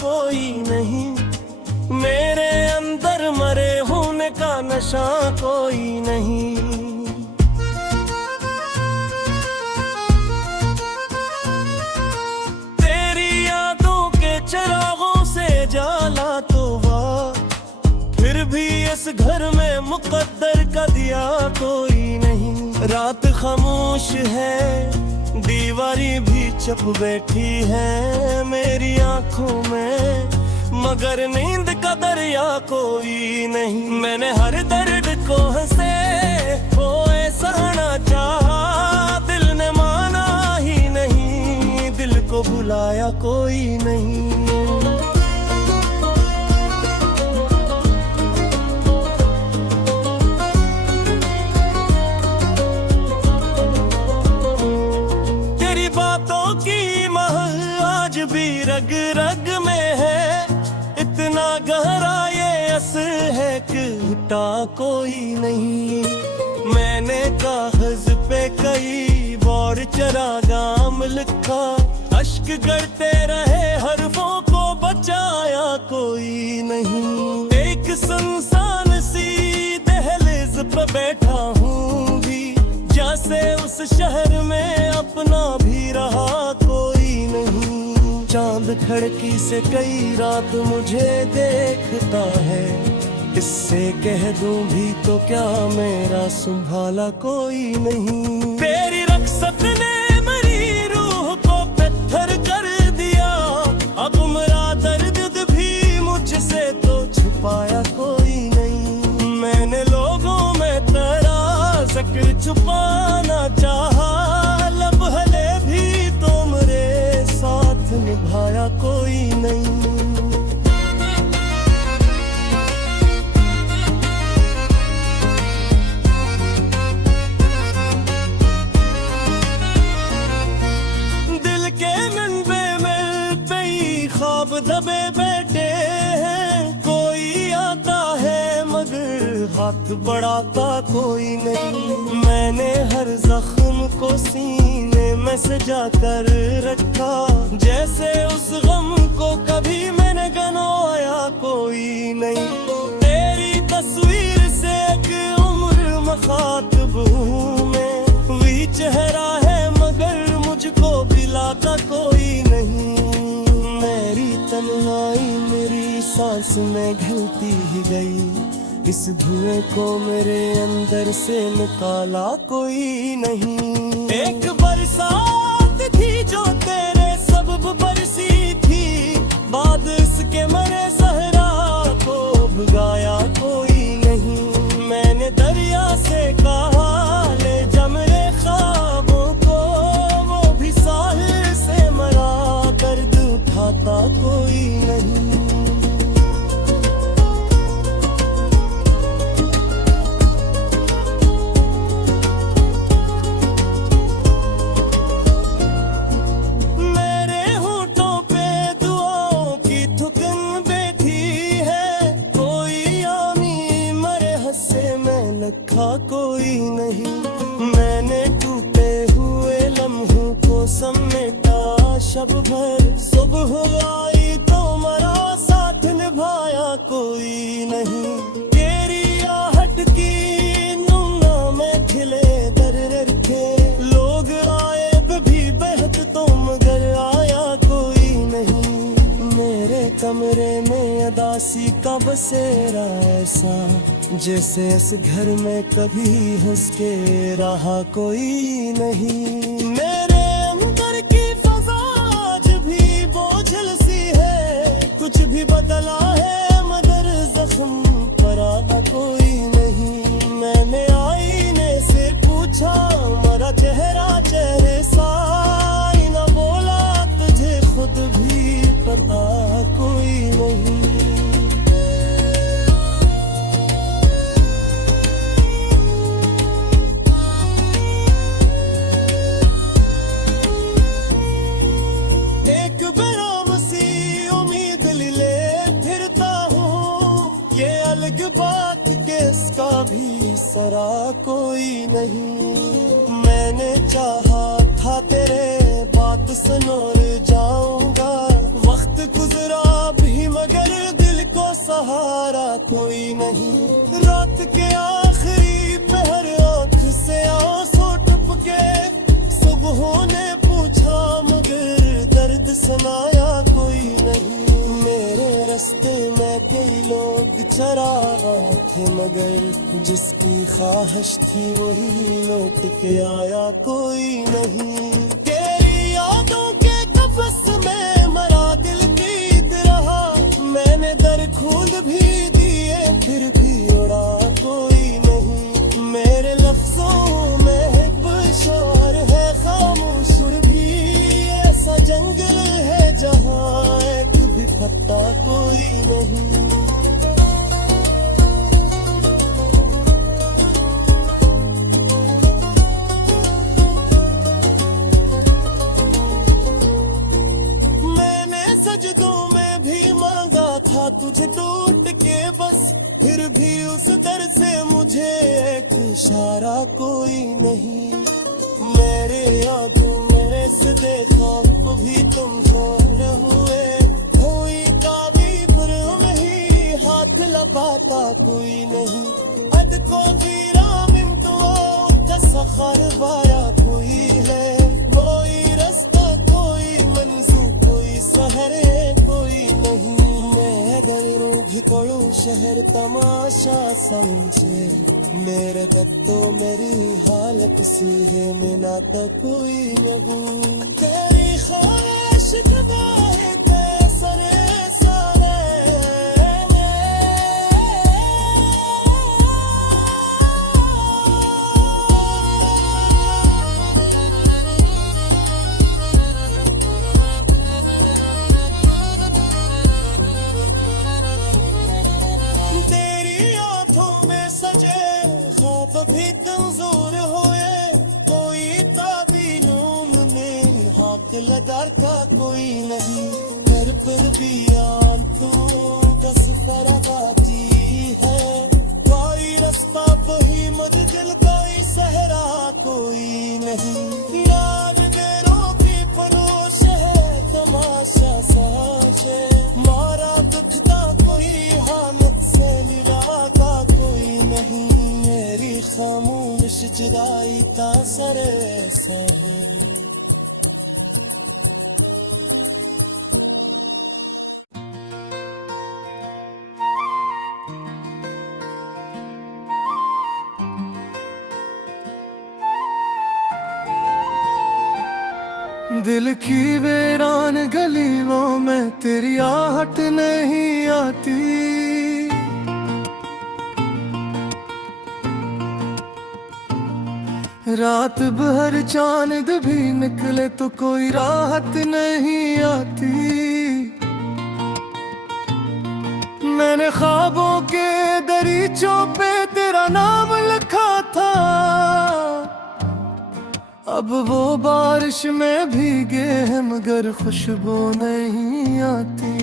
कोई नहीं, मेरे अंदर मरे होने का नशा कोई नहीं। तेरी यादों के चिरागों से जाला तो वाह, फिर भी इस घर में मुकद्दर का दिया कोई नहीं। रात खामोश है, दीवारी भी चुप बैठी है मेरी आंखों में, मगर नींद का दरिया कोई नहीं। मैंने हर दर्द को हंसे खोए सहना चाहा, दिल ने माना ही नहीं, दिल को भुलाया कोई नहीं। बातों की महक आज भी रग रग में है, इतना गहरा ये असर है कि हटा कोई नहीं। मैंने कागज पे कई बार चरागाम लिखा, अश्क गढ़ते रहे हरफों को बचाया कोई नहीं। एक सुनसान सी दहलीज पे बैठा हूँ भी, जैसे उस शहर में अपना भी रहा कोई नहीं। चांद खिड़की से कई रात मुझे देखता है, इससे कह दूं भी तो क्या मेरा संभाला कोई नहीं। तेरी रक्सत ने मेरी रूह को पत्थर कर दिया, अब मेरा दर्द भी मुझसे तो छुपाया कोई नहीं। मैंने लोगों में तेरा जिक्र छुपाना चाहा, लब हले भी तो मेरे साथ निभाया कोई नहीं। दिल के मनबे में कई ख्वाब दबे बैठे हैं, कोई आता है मगर हाथ बढ़ाता कोई नहीं। मैंने हर जख्म को सीने में सजा कर रखा, जैसे उस गम को कभी मैंने गनवाया कोई नहीं। तेरी तस्वीर से एक उम्र मखातब हूँ मैं, वही चेहरा है मगर मुझको पिलाता कोई नहीं। मेरी तन्हाई मेरी सांस में घुलती ही गई, इस धुएं को मेरे अंदर से निकाला कोई नहीं। एक बरसात थी जो तेरे सबब बरसी थी, बाद इसके मरे सहरा को भगाया कोई नहीं। मैंने दरिया से कहा ले जा मेरे ख्वाबों को, वो भी साहिल से मरा दर्द उठाता कोई नहीं। कोई नहीं, मैंने टूटे हुए लम्हों को समेटा शब भर, सुबह आई तो मरा साथ निभाया कोई नहीं। तेरी आहट की नुमा में खिले दर के लोग आए भी बेहद तो मगर आया कोई नहीं। मेरे कमरे में अदासी का बसेरा ऐसा, जैसे इस घर में कभी हंस के रहा कोई नहीं। मेरे अंदर की फजा आज भी बोझल सी है, कुछ भी बदला है मगर जख्म पर आता कोई नहीं। मैंने आईने से पूछा मरा चेहरा चेहरे सा, आईना बोला तुझे खुद भी पता कोई नहीं। अलग बात किसका भी सरा कोई नहीं। मैंने चाहा था तेरे बात सुनो जाऊंगा, वक्त गुजरा सहारा कोई नहीं। रात के आखिरी पहर आँख से आंसू टपके, सुबह ने पूछा मगर दर्द सुनाया कोई नहीं। मेरे रास्ते में कई लोग चरा थे मगर जिसकी ख्वाहिश थी वही लौट के आया कोई नहीं। तेरी यादों के कफस में मरा दिल गीत रहा, मैंने दर खुद भी दिए फिर भी उड़ा कोई नहीं। मेरे लफ्जों में एक बशर है खामोश भी, ऐसा जंगल है जहाँ एक भी पत्ता कोई नहीं। सजदों में भी मांगा था तुझे टूट के बस, फिर भी उस दर से मुझे एक इशारा कोई नहीं। मेरे यादों मेरे से देखा भी तुम जोर हुए, हुई ताबीर में ही हाथ लगाता कोई नहीं। अद को वीरा मिम तो सखर वाया कोई है, कोई रास्ता कोई मंजू कोई सहरे कोई नहीं। मैं अगर भी पढ़ूं शहर तमाशा समझे, मेरे दत्तो मेरी हालत सी है मिला तो कोई नहीं। तेरी ख्वाहिश खुदा है कैसरे सारे, भी कमजोर हुए, कोई ताबीरों में हाथ लगाता कोई नहीं। घर पर भी आन तू दस फराबाती है, कोई रस्ता वही मद दिल कोई सहरा कोई नहीं। यार बेरों की फरोश है तमाशा साजे, मारा दुखता कोई हालत से निराका कोई नहीं। मेरी खामोश जुदाई का सर ऐसा है। दिल की वीरान गलियों में तेरी आहट नहीं आती, रात भर चांद भी निकले तो कोई राहत नहीं आती। मैंने ख्वाबों के दरीचों पे तेरा नाम लिखा था, अब वो बारिश में भीगे हैं मगर खुशबू नहीं आती।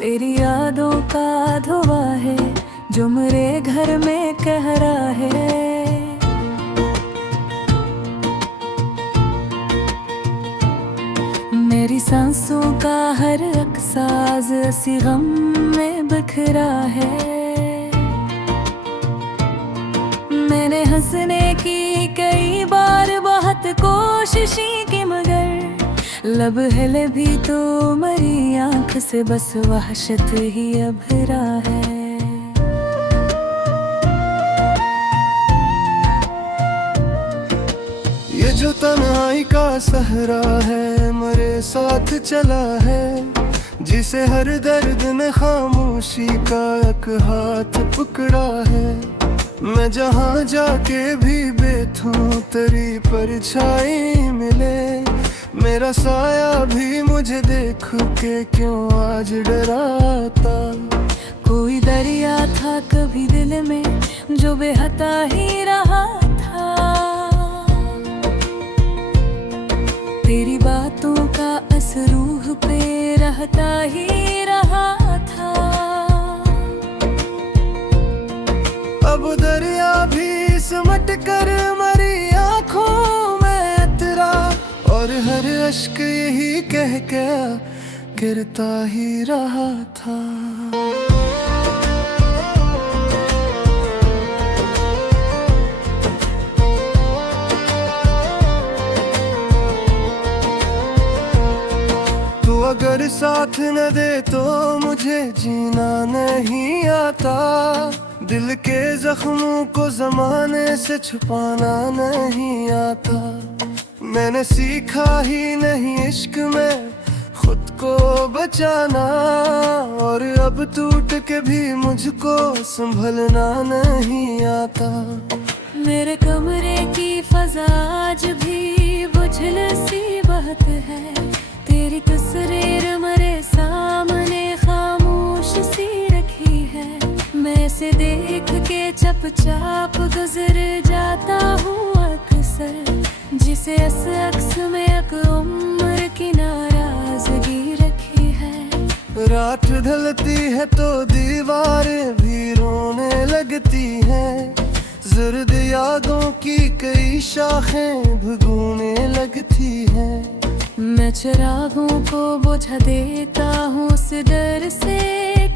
तेरी यादों का धुआं है जो मेरे घर में कह रहा है। मेरी सांसों का हर अक्साज इसी गम में बिखरा है। मैंने हंसने की कई बार बहुत कोशिशें की मगर लब हिले भी तो मरी आंख से बस वहशत ही अभरा है। ये जो तन्हाई का सहरा है मेरे साथ चला है, जिसे हर दर्द ने खामोशी का एक हाथ पकड़ा है। मैं जहाँ जाके भी बैठूं तेरी परछाई मिले, मेरा साया भी मुझे देख के क्यों आज डराता। कोई दरिया था कभी दिल में जो बेहता ही रहा था, तेरी बातों का असर रूह पे रहता ही रहा था। अब दरिया भी सिमट कर मरी आँखों में तेरा, और हर अश्क यही कह के गिरता ही रहा था। तू अगर साथ न दे तो मुझे जीना नहीं आता। दिल के जख्मों को जमाने से छुपाना नहीं आता। मैंने सीखा ही नहीं इश्क में खुद को बचाना, और अब टूट के भी मुझको संभलना नहीं आता। मेरे कमरे की फजा आज भी बुझल सी बात है। तेरी तस्वीर मेरे सामने खामोश सी रखी है। मैं से देख के चुपचाप गुजर जाता हूँ अक्सर, जिसे अक्स में एक उम्र की नाराजगी रखी है। रात ढलती है तो दीवारें भी रोने लगती हैं। जर्द यादों की कई शाखें भगोने लगती हैं। मैं चिरागों को बुझा देता हूँ उस डर से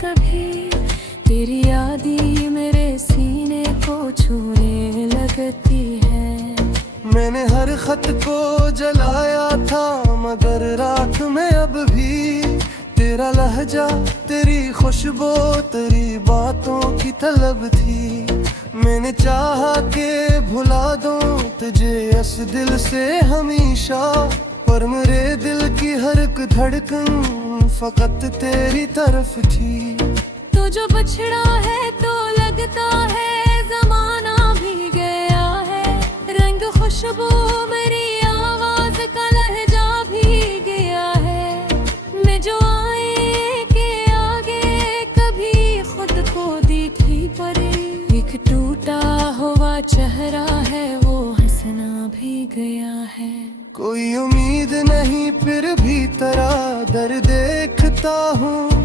कभी तेरी याद ही मेरे सीने को छूने लगती है। मैंने हर खत को जलाया था मगर रात में अब भी तेरा लहजा, तेरी खुशबू, तेरी बातों की तलब थी। मैंने चाहा के भुला दूं तुझे इस दिल से हमेशा, पर मेरे दिल की हर एक धड़कन फकत तेरी तरफ थी। तो जो बछड़ा है तो लगता है जमाना भी गया है। रंग खुशबू मेरी आवाज का लहजा भी गया है। मैं जो आए के आगे कभी खुद को देखी परे। एक टूटा हुआ चेहरा है वो हंसना भी गया है। कोई उम्मीद नहीं फिर भी तेरा दर देखता हूँ।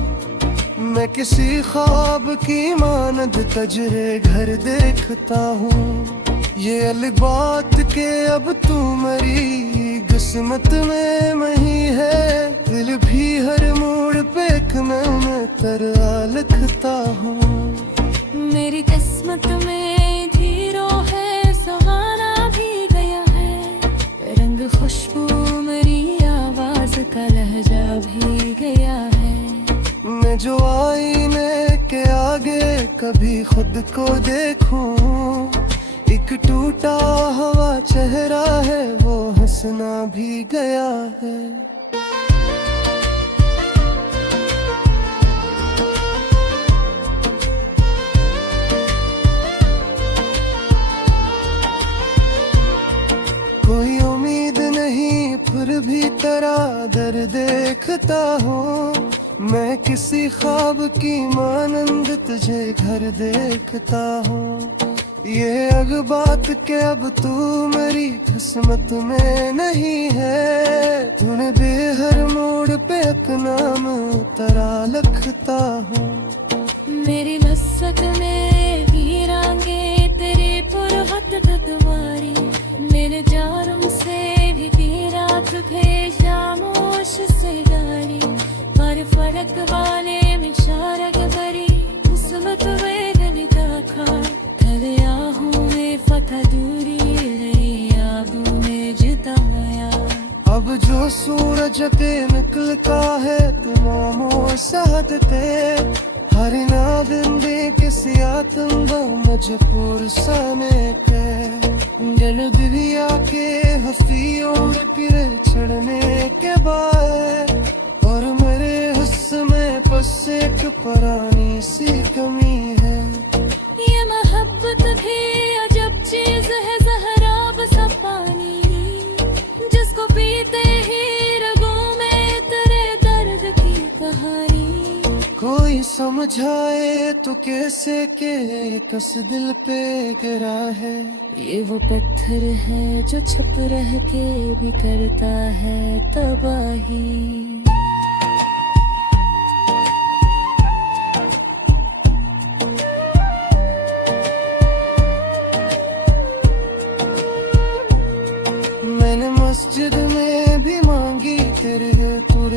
मैं किसी ख्वाब की मानद तजरे घर देखता हूँ। ये अलग बात के अब तू मेरी किस्मत में नहीं है। दिल भी हर मोड़ पे एक मैं तेरा लिखता हूँ। मेरी किस्मत में धीरो है सुहाना भी गया है। रंग खुशबू मेरी आवाज का लहजा भी गया है। मैं जो आईने के आगे कभी खुद को देखूं, एक टूटा हुआ चेहरा है वो हंसना भी गया है। कोई उम्मीद नहीं फिर भी तेरा दर देखता हूँ। मैं किसी ख्वाब की मानंद तुझे घर देखता हूँ। ये अग बात के अब तू मेरी किस्मत में नहीं है। तूने बेहर मोड़ पे एक नाम तेरा लिखता हूँ। मेरी लसक में गिरांगे तेरे पुरहत धतवारी। मेरे जारम से भी गिरा तुझे खामोश से गारी। पर फरक वाले में शारग भरी मुसलत वेदनी का खा। खरिया हूँ मैं फता दूरी रही यादों में जिताया। अब जो सूरज पे निकलता है तमामो सादते। हर नादिंदे किसी आतंदा मजबूर साने के। जल दिया के हफियों में पिरे चढ़ने के बाद, और मेरे हुस्न में बस एक पुरानी सी कमी है। ये मोहब्बत भी अजब चीज है जहराब सा पानी, जिसको पीते ही रगों में तेरे दर्द की कहानी। कोई समझाए तो कैसे के कस दिल पे गिरा है। ये वो पत्थर है जो छुप रह के भी करता है तबाही। मैंने मस्जिद में भी मांगी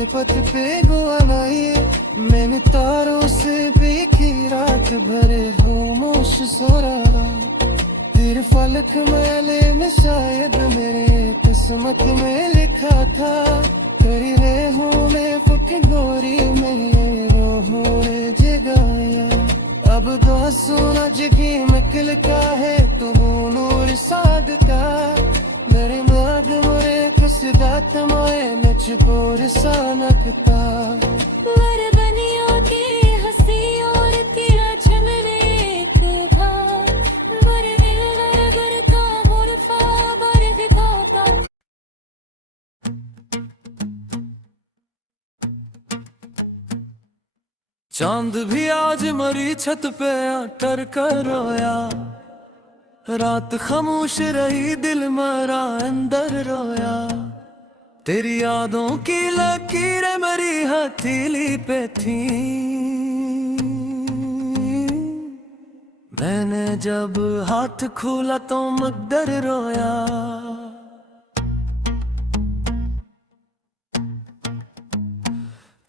अपने पथ पे गुआनाइए, मैंने तारों से देखी रात भरे खामोश सो रहा। तेरे फलक मैले में शायद मेरे किस्मत में लिखा था, करी रे हूँ मैं फुक गोरी में रोहो रे जगाया। अब तो सुना जगी मकल का है तो नूर साद का, मेरे माग मोरे कुछ दात मोए में चकोर सानकता। चांद भी आज मरी छत पे आकर कर रोया, रात खामोश रही दिल मरा अंदर रोया। तेरी यादों की लकीरें मरी हथेली पे थी, मैंने जब हाथ खोला तो मकदर रोया।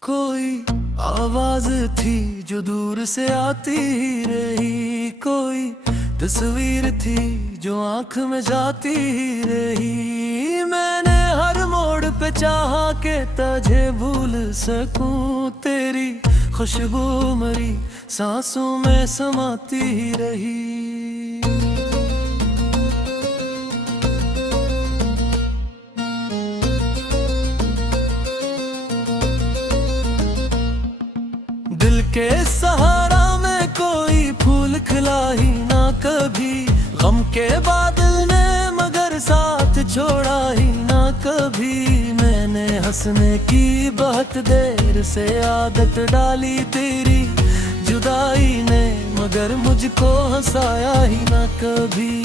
कोई आवाज थी जो दूर से आती ही रही, कोई तस्वीर थी जो आंख में जाती ही रही। मैंने हर मोड़ पे चाहा के तुझे भूल सकूं, तेरी खुशबू मरी सांसों में समाती ही रही। दिल के सहारा में कोई फूल खिला ही ना कभी, गम के बादल ने मगर साथ छोड़ा ही ना कभी। मैंने हंसने की बहुत देर से आदत डाली, तेरी जुदाई ने मगर मुझको हंसाया ही ना कभी।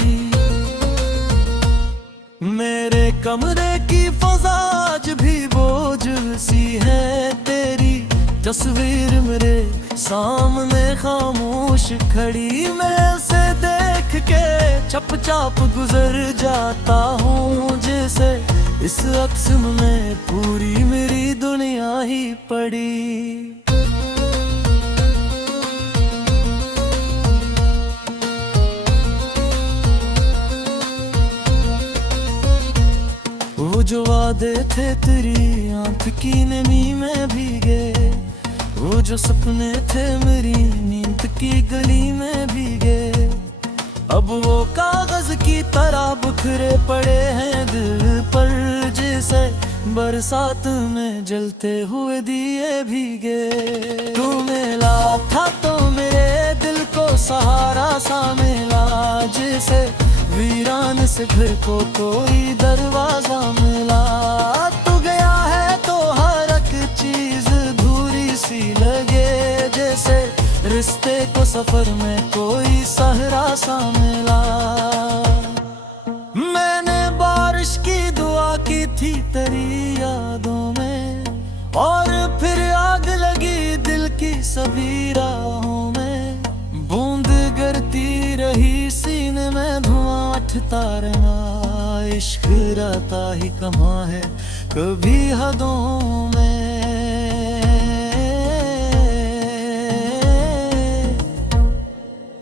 मेरे कमरे की फजा आज भी बोझ सी है, तेरी तस्वीर मेरे सामने खामोश खड़ी। मैं उसे देख के चुपचाप गुजर जाता हूँ, जैसे इस अक्स में पूरी मेरी दुनिया ही पड़ी। वो जो वादे थे तेरी आंख की नमी में भीगे, वो जो सपने थे मेरी नींद की गली में भीगे। अब वो कागज की तरह बिखरे पड़े हैं दिल पर, जैसे बरसात में जलते हुए दिए भीगे। तू मिला था तो मेरे दिल को सहारा सा मिला, जैसे वीरान से घर को कोई दरवाजा मिला। तू गया है तो हर एक चीज अधूरी सी लगे, जैसे रिश्ते को सफर में कोई सहरा सा मिला। मैंने बारिश की दुआ की थी तेरी यादों में, और फिर आग लगी दिल की सभी राहों में। बूंद गिरती रही सीने में धुआं उठता रहना, इश्क रहता ही कमा है कभी हदों में।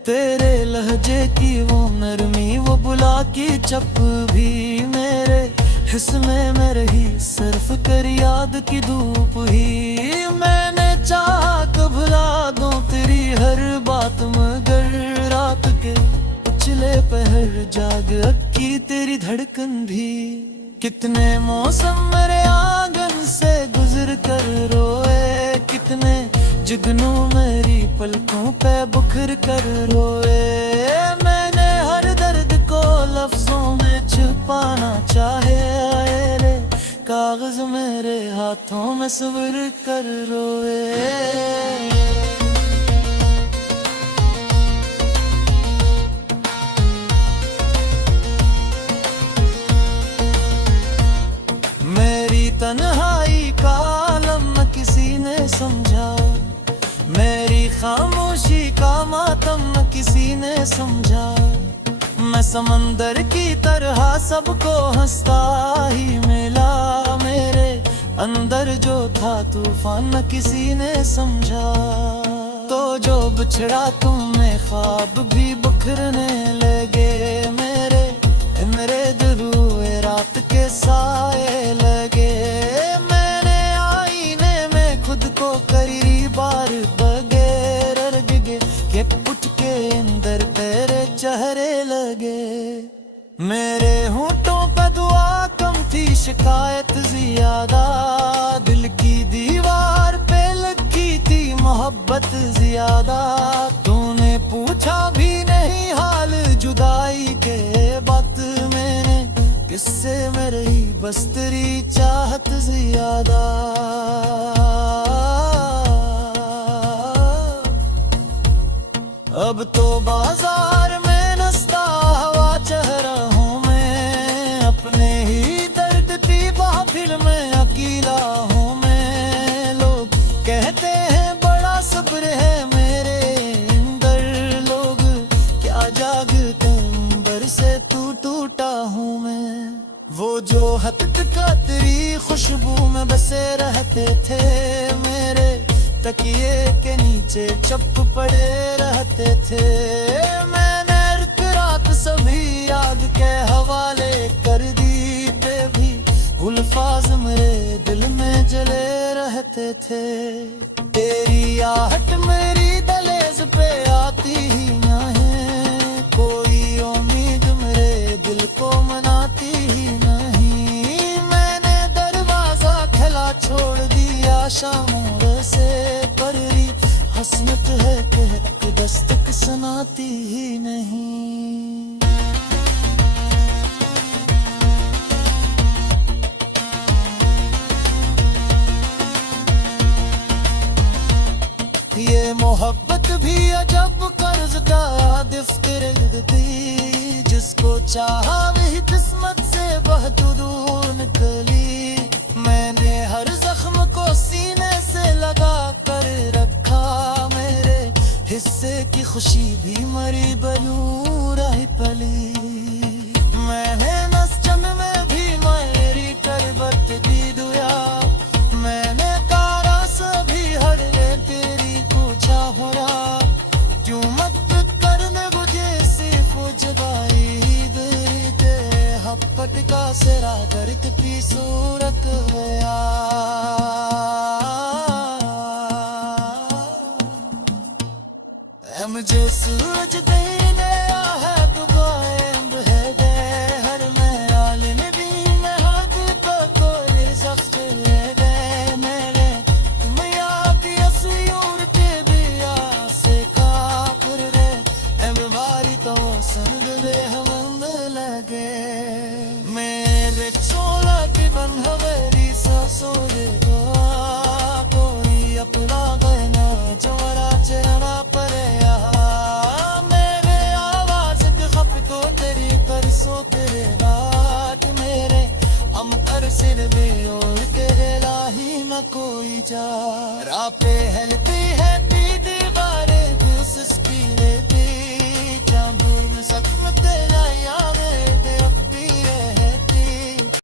तेरे लहजे की वो नरमी, वो बुला की चप भी मेरे हिस्से में रही, सिर्फ कर याद की धूप ही। मैंने चाहा तो भुला दूं तेरी हर बात, मगर रात के पिछले पहर जाग की तेरी धड़कन भी। कितने मौसम मेरे आंगन से गुजर कर रोए, कितने जुगनू मेरी पलकों पे बुखर कर रोए। मैंने हर दर्द को लफ्जों में छुपाना चाहे, रे कागज मेरे हाथों में सवर कर रोए। तन्हाई का आलम न किसी ने समझा, मेरी खामोशी का मातम न किसी ने समझा। मैं समंदर की तरह सबको हंसता ही मिला, मेरे अंदर जो था तूफान न किसी ने समझा। तो जो बिछड़ा तुमने ख्वाब भी बिखरने लगे मेरे, मेरे दिल हुए रात के साए लगे। मैंने आईने में खुद को करी बार बगैर रगे के पुट के अंदर तेरे चेहरे लगे। मेरे होंठों पे दुआ कम थी शिकायत ज्यादा, दिल की दीवार पे लगी थी मोहब्बत ज्यादा। तूने पूछा भी नहीं हाल जुदाई के बात, मैंने किससे में रही बस तेरी चाहत ज्यादा। अब तो बाजार में नस्ता हवा चह रहा हूँ मैं, अपने ही दर्द की महफिल में अकेला हूँ मैं। लोग कहते हैं बड़ा सब्र है मेरे अंदर, लोग क्या जाग के अंदर से तू टूटा हूँ मैं। वो जो हद तक तेरी खुशबू में बसे रहते थे मेरे, तकिए के नीचे चुप पड़े रहते थे। मैंने रात सभी याद के हवाले कर दी पे भी उल्फाज मेरे दिल में जले रहते थे। तेरी आहट मेरी दहलीज पे आती ही ना है, कोई उम्मीद मेरे दिल को मनाती ही नहीं। मैंने दरवाजा खुला छोड़ दिया शामों से, परी हसनत है कि दस्तक सुनाती ही नहीं। ये मोहब्बत भी अजब कर्ज का दिफ्तर दी, जिसको चाहा वही किस्मत से बहुत दूर निकली। मैंने हर जख्म को सीने से लगा कर रखा, मेरे हिस्से की खुशी भी मरी बलूर ही पली। मैंने नस्चन में भी मेरी करबत दी दुआ, मैंने तारा सभी हर तेरी पूछा हुआ। क्यों मत करने मुझे सिर्फ जुदाई दे, हपट का सिरा दर्द की सूरत गया। मुझे सूरज देने आया है तो गायब है दे, हर में आलिम भी मैं हाथ को कोई सख्त है दे मेरे। तुम याद असूर के बिया से काफिर रे, एमवारी तो संग दे हम लगे। मेरे चोला की बन हवेली ससुर को, कोई अपना गहना जोरा चेहरा पर सो तेरे रात मेरे हम कर सिर में और तेरे लाही न कोई जा। रापे हलती है दीवारें दिल सिसकी लेती, चांदू में सख्म